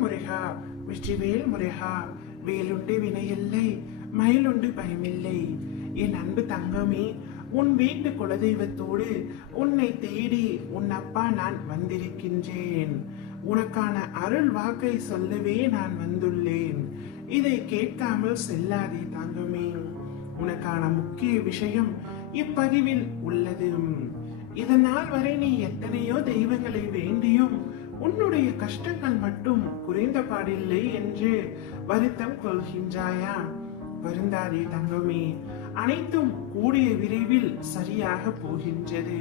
முருகா வெற்றிவேல் முருகா வேலுண்டு வினையில்லை மயிலுண்டு பயமில்லை. என் அன்பு தங்கமே உன் வீட்டு குலதெய்வத்தோடு உன்னை தேடி உன் அப்பா நான் வந்திருக்கின்றேன். உனக்கான அருள் வாக்கை சொல்லவே நான் வந்துள்ளேன். இதை கேட்காமல் செல்லாதே தங்கமே. உனக்கான முக்கிய விஷயம் இப்பதிவில் உள்ளது இதனால் வரை நீ எத்தனையோ தெய்வங்களை வேண்டியும் உன்னுடைய கஷ்டங்கள் மட்டும் குறைந்த பாடில்லை என்று வருத்தம் கொள்கின்றாயா? வருந்தாதே தங்கமே அனைத்தும் கூடிய விரைவில் சரியாக போகின்றது.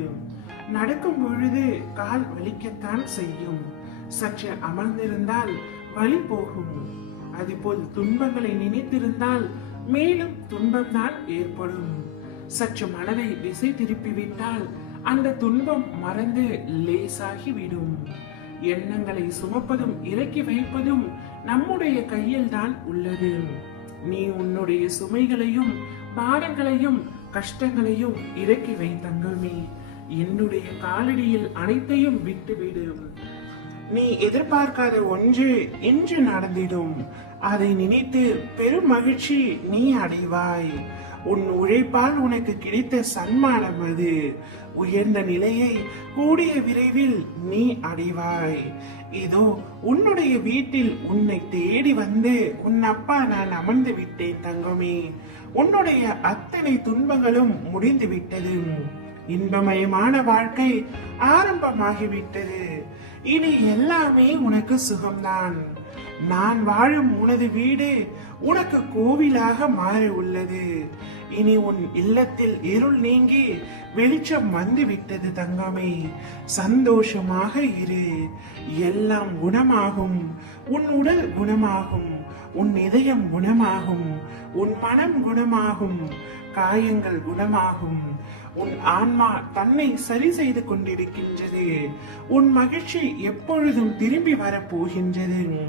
நடக்கும் பொழுது கால் வலிக்கத்தான் செய்யும். சற்று அமர்ந்திருந்தால் வலி போகும். அதுபோல் துன்பங்களை நினைத்திருந்தால் மேலும் துன்பம்தான் ஏற்படும். சற்று மனதை திசை திருப்பிவிட்டால் அந்த துன்பம் மறந்து லேசாகிவிடும். எண்ணங்களை சுமப்பதும் இறக்கி வைப்பதும் நம்முடைய கையில் தான் உள்ளது. நீ உன்னுடைய சுமைகளையும் பாரங்களையும் கஷ்டங்களையும் இறக்கி வை தங்கமே. என்னுடைய காலடியில் அனைத்தையும் விட்டுவிடு. நீ எதிர்பார்க்காத ஒன்று இன்று நடந்திடும். அதை நினைத்து பெரும் மகிழ்ச்சி நீ அடைவாய். உன் உழைப்பால் உனக்கு கிடைத்த சன்மானம் அது. உயர்ந்த நிலையை கூடிய விரைவில் நீ அடைவாய். இதோ உன்னுடைய வீட்டில் உன்னை தேடி வந்து உன் அப்பா நான் அமர்ந்து விட்டேன் தங்கமே. உன்னுடைய அத்தனை துன்பங்களும் முடிந்து விட்டது. இன்பமயமான வாழ்க்கை ஆரம்பமாகிவிட்டது. இனி எல்லாமே உனக்கு சுகம்தான். நான் வாழும் உனது வீடு உனக்கு கோவிலாக மாறி உள்ளது இனி உன் இல்லத்தில் இருள் நீங்கி வெளிச்சம் வந்து விட்டது தங்கமே. சந்தோஷமாக இரு. எல்லாம் குணமாகும். உன் உடல் குணமாகும். உன் இதயம் குணமாகும். உன் மனம் குணமாகும். காயங்கள் குணமாகும். உன் ஆன்மா தன்னை சரி செய்து கொண்டிருக்கின்றது. உன் மகிழ்ச்சி எப்பொழுதும் திரும்பி வரப்போகின்றது.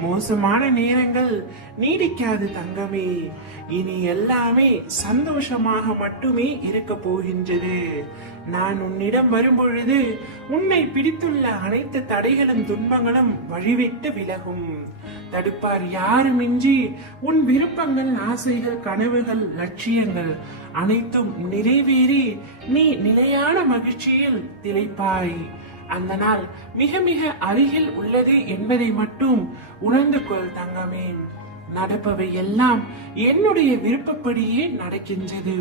மோசமான நேரங்கள் நீடிக்காது தங்கமே. இனி எல்லாமே சந்தோஷமாக மட்டுமே இருக்க போகின்றது. நான் உன்னிடம் வரும்பொழுது உன்னை பிடித்துள்ள அனைத்து தடைகளும் துன்பங்களும் வழிவிட்டு விலகும். தடுப்பார் யாருமின்றி உன் விருப்பங்கள் ஆசைகள் கனவுகள் லட்சியங்கள் அனைத்தும் நிறைவேறி நீ நிலையான மகிழ்ச்சியில் திளைப்பாய். அந்த நாள் மிக மிக அருகில் உள்ளது என்பதை மட்டும் உணர்ந்து கொள் தங்கமே. நடப்பவை எல்லாம் என்னுடைய விருப்பப்படியே நடக்கின்றது.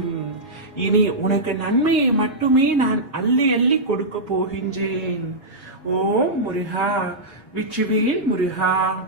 இனி உனக்கு நன்மையை மட்டுமே நான் அள்ளி அள்ளி கொடுக்க போகின்றேன். ஓம் முருகா விச்சுவேல் முருகா.